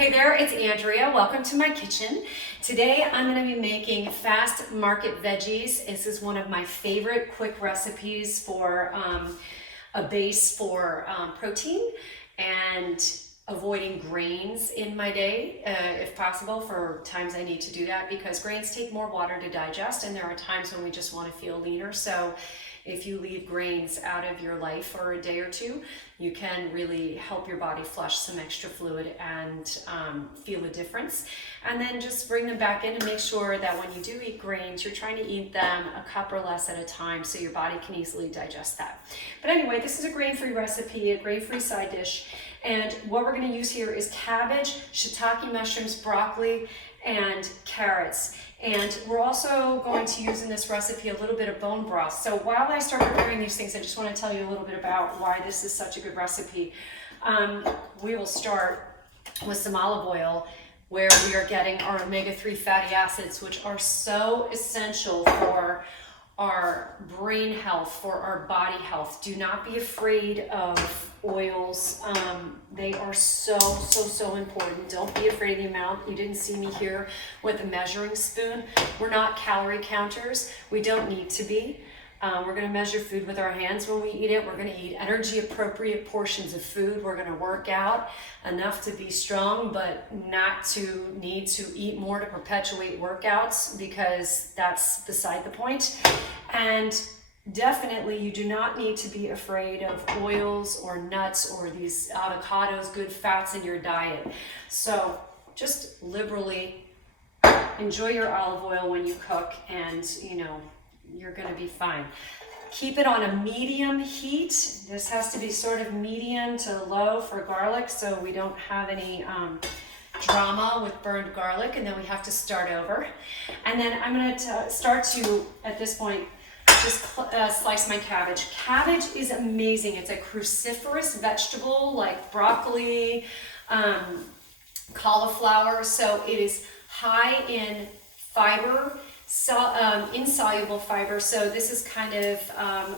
Hey there, it's Andrea. Welcome to my kitchen. Today I'm going to be making fast market veggies. This is one of my favorite quick recipes for a base for protein and avoiding grains in my day if possible, for times I need to do that, because grains take more water to digest and there are times when we just want to feel leaner. So if you leave grains out of your life for a day or two, you can really help your body flush some extra fluid and feel a difference. And then just bring them back in and make sure that when you do eat grains, you're trying to eat them a cup or less at a time so your body can easily digest that. But anyway, this is a grain-free recipe, a grain-free side dish. And what we're going to use here is cabbage, shiitake mushrooms, broccoli, and carrots. And we're also going to use in this recipe a little bit of bone broth. So while I start preparing these things, I just want to tell you a little bit about why this is such a good recipe. We will start with some olive oil, where we are getting our omega-3 fatty acids, which are so essential for our brain health, for our body health. Do not be afraid of oils. They are so important. Don't be afraid of the amount. You didn't see me here with a measuring spoon. We're not calorie counters. We don't need to be. We're going to measure food with our hands when we eat it. We're going to eat energy appropriate portions of food. We're going to work out enough to be strong, but not to need to eat more to perpetuate workouts, because that's beside the point. And definitely you do not need to be afraid of oils or nuts or these avocados, good fats in your diet. So just liberally enjoy your olive oil when you cook, and you're going to be fine. Keep it on a medium heat. This has to be sort of medium to low for garlic, so we don't have any drama with burned garlic, and then we have to start over. And then I'm going to start to, at this point, just slice my cabbage. Cabbage is amazing. It's a cruciferous vegetable like broccoli, cauliflower, so it is high in fiber, insoluble fiber. So this is kind of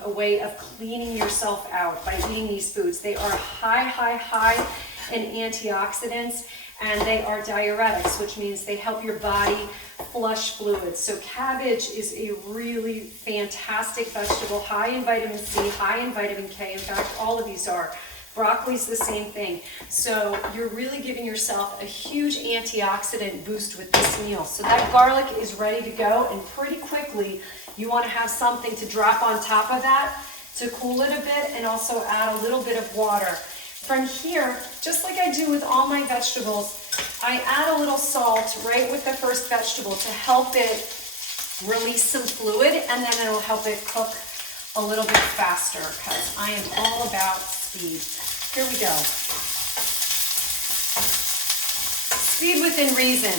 a way of cleaning yourself out by eating these foods. They are high in antioxidants, and they are diuretics, which means they help your body flush fluids. So cabbage is a really fantastic vegetable, high in vitamin C, high in vitamin K. In fact, all of these are. Broccoli's the same thing. So you're really giving yourself a huge antioxidant boost with this meal. So that garlic is ready to go, and pretty quickly you want to have something to drop on top of that to cool it a bit, and also add a little bit of water. From here, just like I do with all my vegetables, I add a little salt right with the first vegetable to help it release some fluid, and then it'll help it cook a little bit faster, because I am all about speed. Here we go. Speed within reason.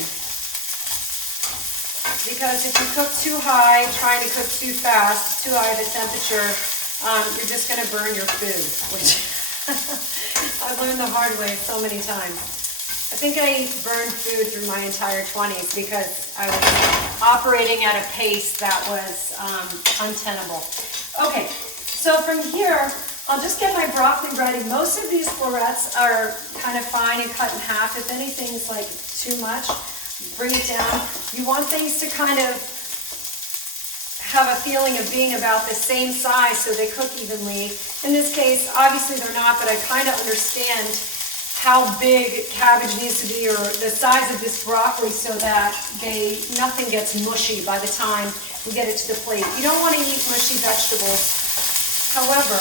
Because if you cook too high, trying to cook too fast, too high of a temperature, you're just going to burn your food, which I've learned the hard way so many times. I think I burned food through my entire 20s because I was operating at a pace that was untenable. Okay, so from here, I'll just get my broccoli ready. Most of these florets are kind of fine and cut in half. If anything's like too much, bring it down. You want things to kind of have a feeling of being about the same size so they cook evenly. In this case, obviously they're not, but I kind of understand how big cabbage needs to be, or the size of this broccoli, so that nothing gets mushy by the time we get it to the plate. You don't want to eat mushy vegetables. However,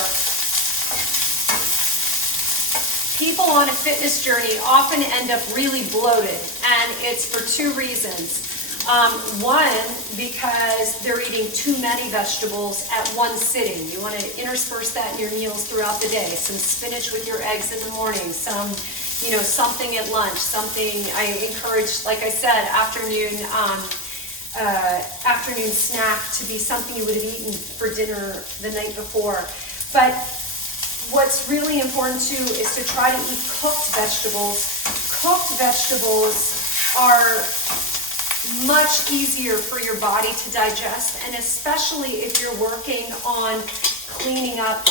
people on a fitness journey often end up really bloated, and it's for two reasons. One, because they're eating too many vegetables at one sitting. You want to intersperse that in your meals throughout the day. Some spinach with your eggs in the morning, something at lunch, something I encourage, like I said, afternoon snack to be something you would have eaten for dinner the night before. But what's really important too is to try to eat cooked vegetables. Cooked vegetables are much easier for your body to digest, and especially if you're working on cleaning up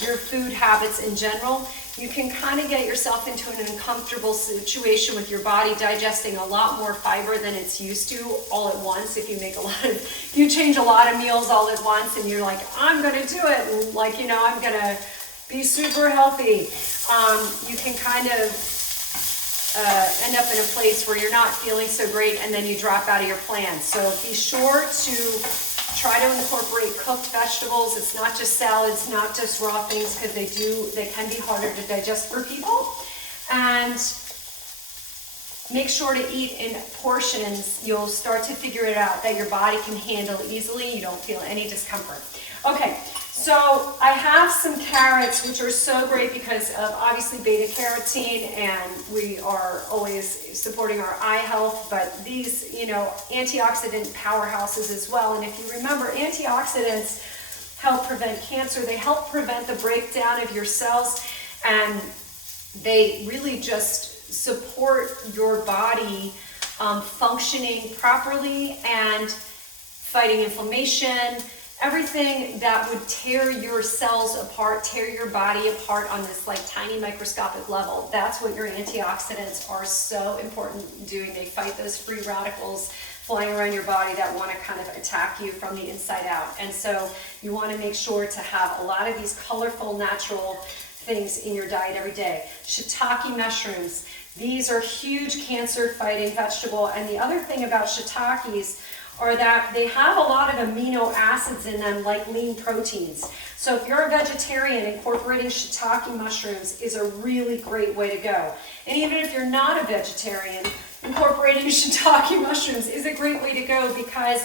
your food habits in general, you can kind of get yourself into an uncomfortable situation with your body digesting a lot more fiber than it's used to all at once. If you change a lot of meals all at once and you're like, I'm gonna do it, and like, you know, I'm gonna be super healthy, you can kind of end up in a place where you're not feeling so great and then you drop out of your plan. So be sure to try to incorporate cooked vegetables. It's not just salads, not just raw things, because they can be harder to digest for people. And make sure to eat in portions. You'll start to figure it out that your body can handle easily. You don't feel any discomfort. Okay, so I have some carrots, which are so great because of obviously beta carotene, and we are always supporting our eye health, but these, you know, antioxidant powerhouses as well. And if you remember, antioxidants help prevent cancer. They help prevent the breakdown of your cells, and they really just support your body functioning properly and fighting inflammation. Everything that would tear your cells apart, tear your body apart on this like tiny microscopic level. That's what your antioxidants are so important doing. They fight those free radicals flying around your body that want to kind of attack you from the inside out. And so you want to make sure to have a lot of these colorful, natural things in your diet every day. Shiitake mushrooms. These are huge cancer-fighting vegetable. And the other thing about shiitakes are that they have a lot of amino acids in them, like lean proteins. So if you're a vegetarian, incorporating shiitake mushrooms is a really great way to go. And even if you're not a vegetarian, incorporating shiitake mushrooms is a great way to go because,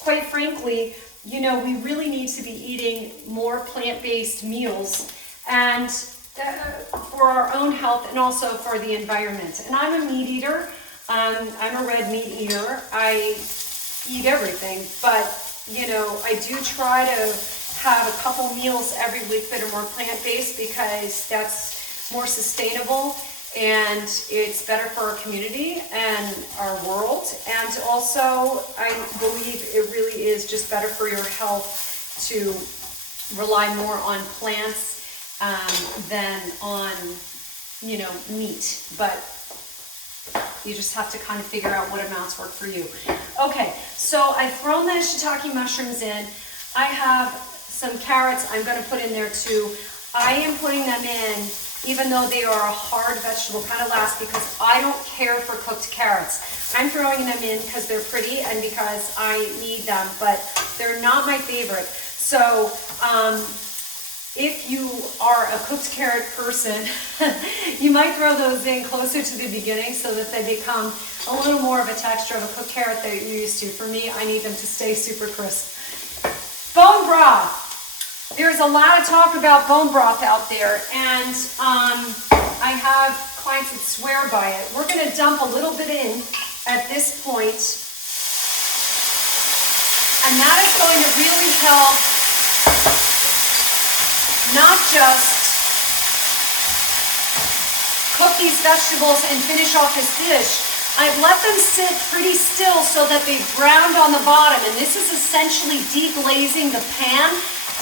quite frankly, you know, we really need to be eating more plant-based meals, and for our own health and also for the environment. And I'm a meat eater. I'm a red meat eater. I eat everything, but you know, I do try to have a couple meals every week that are more plant-based because that's more sustainable and it's better for our community and our world. And also, I believe it really is just better for your health to rely more on plants than on, you know, meat. But you just have to kind of figure out what amounts work for you. Okay, so I've thrown the shiitake mushrooms in. I have some carrots I'm going to put in there too. I am putting them in even though they are a hard vegetable kind of last because I don't care for cooked carrots. I'm throwing them in because they're pretty and because I need them, but they're not my favorite. So if you are a cooked carrot person, you might throw those in closer to the beginning so that they become a little more of a texture of a cooked carrot that you're used to. For me, I need them to stay super crisp. Bone broth. There's a lot of talk about bone broth out there, and I have clients that swear by it. We're going to dump a little bit in at this point, and that is going to really help not just cook these vegetables and finish off this dish. I've let them sit pretty still so that they've browned on the bottom, and this is essentially deglazing the pan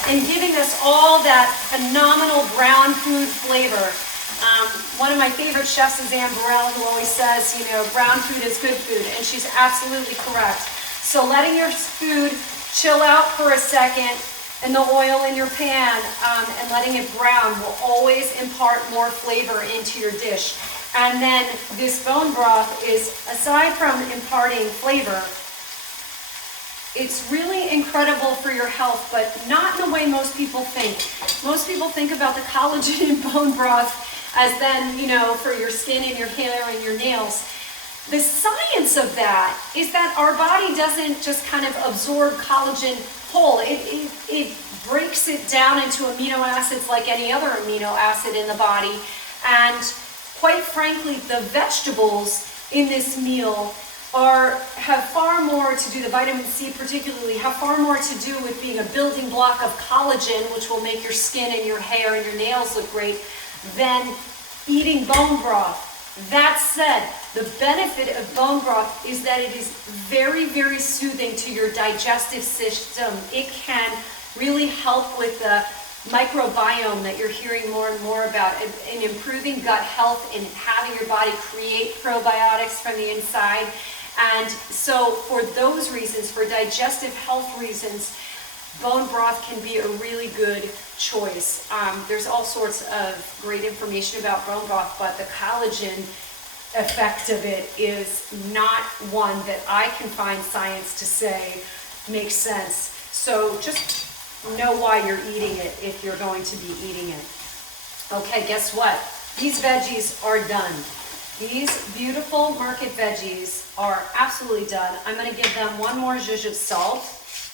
and giving us all that phenomenal brown food flavor. One of my favorite chefs is Anne Burrell, who always says, you know, brown food is good food, and she's absolutely correct. So letting your food chill out for a second and the oil in your pan and letting it brown will always impart more flavor into your dish. And then this bone broth is, aside from imparting flavor, it's really incredible for your health, but not in the way most people think. Most people think about the collagen in bone broth as then, you know, for your skin and your hair and your nails. The science of that is that our body doesn't just kind of absorb collagen whole. It breaks it down into amino acids like any other amino acid in the body. And quite frankly, the vegetables in this meal have far more to do, the vitamin C particularly, have far more to do with being a building block of collagen, which will make your skin and your hair and your nails look great, than eating bone broth. That said, the benefit of bone broth is that it is very, very soothing to your digestive system. It can really help with the microbiome that you're hearing more and more about, in improving gut health, in having your body create probiotics from the inside. And so for those reasons, for digestive health reasons, bone broth can be a really good choice. There's all sorts of great information about bone broth, but the collagen effect of it is not one that I can find science to say makes sense. So just know why you're eating it if you're going to be eating it. Okay, guess what? These veggies are done. These beautiful market veggies are absolutely done. I'm going to give them one more zhuzh of salt.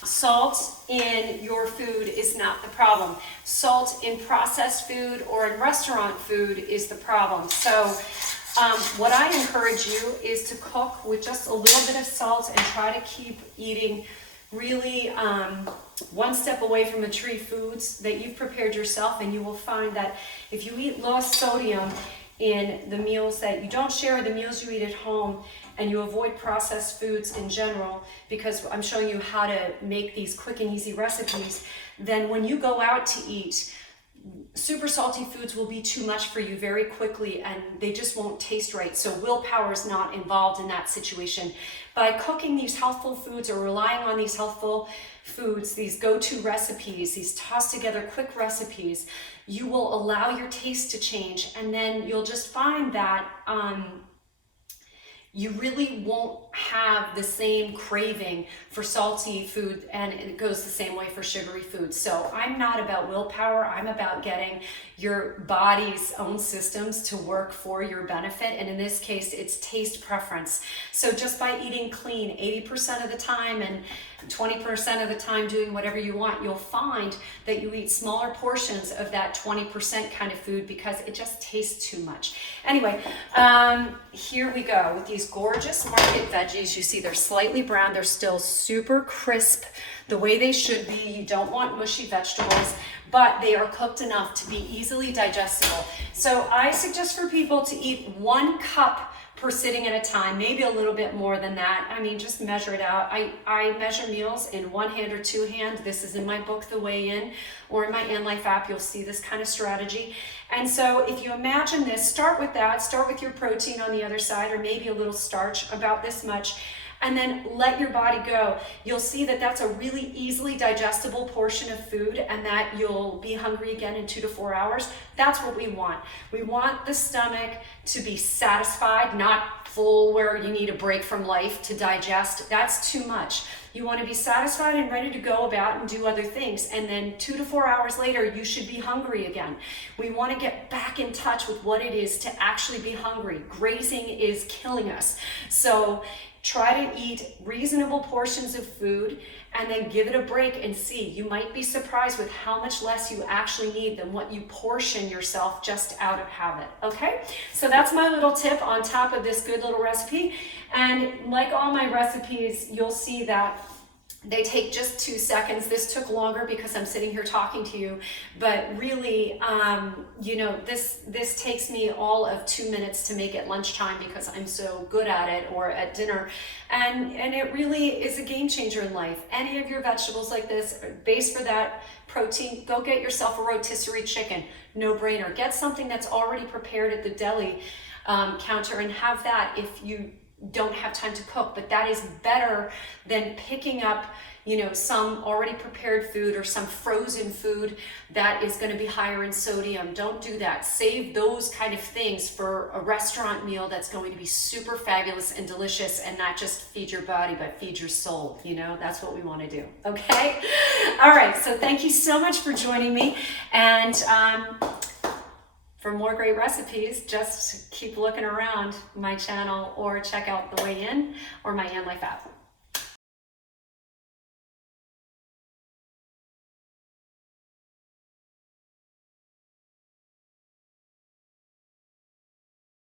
Salt in your food is not the problem. Salt in processed food or in restaurant food is the problem. So what I encourage you is to cook with just a little bit of salt and try to keep eating really one step away from the tree foods that you've prepared yourself, and you will find that if you eat low sodium in the meals that you don't share, the meals you eat at home, and you avoid processed foods in general, because I'm showing you how to make these quick and easy recipes, then when you go out to eat, super salty foods will be too much for you very quickly, and they just won't taste right. So willpower is not involved in that situation. By cooking these healthful foods or relying on these healthful foods, these go-to recipes, these tossed together quick recipes, you will allow your taste to change, and then you'll just find that you really won't have the same craving for salty food, and it goes the same way for sugary food. So I'm not about willpower. I'm about getting your body's own systems to work for your benefit. And in this case, it's taste preference. So just by eating clean 80% of the time and 20% of the time doing whatever you want, you'll find that you eat smaller portions of that 20% kind of food because it just tastes too much. Anyway, here we go with these gorgeous market veggies. You see they're slightly brown. They're still super crisp the way they should be. You don't want mushy vegetables, but they are cooked enough to be easily digestible. So I suggest for people to eat 1 cup per sitting at a time, maybe a little bit more than that. I mean, just measure it out. I measure meals in 1 hand or 2 hand. This is in my book, The Way In, or in my In Life app, you'll see this kind of strategy. And so if you imagine this, start with that, start with your protein on the other side, or maybe a little starch, about this much, and then let your body go. You'll see that that's a really easily digestible portion of food, and that you'll be hungry again in 2 to 4 hours. That's what we want. We want the stomach to be satisfied, not full where you need a break from life to digest. That's too much. You want to be satisfied and ready to go about and do other things. And then 2 to 4 hours later, you should be hungry again. We want to get back in touch with what it is to actually be hungry. Grazing is killing us. So try to eat reasonable portions of food and then give it a break and see. You might be surprised with how much less you actually need than what you portion yourself just out of habit, okay? So that's my little tip on top of this good little recipe. And like all my recipes, you'll see that they take just 2 seconds. This took longer because I'm sitting here talking to you, but really, you know, this takes me all of 2 minutes to make at lunchtime because I'm so good at it, or at dinner, and it really is a game changer in life. Any of your vegetables like this, base for that protein, go get yourself a rotisserie chicken, no brainer. Get something that's already prepared at the deli counter and have that if you don't have time to cook. But that is better than picking up, you know, some already prepared food or some frozen food that is going to be higher in sodium. Don't do that. Save those kind of things for a restaurant meal that's going to be super fabulous and delicious, and not just feed your body but feed your soul. You know, that's what we want to do. Okay. All right, so thank you so much for joining me, and for more great recipes, just keep looking around my channel or check out The Way In or my In Life app.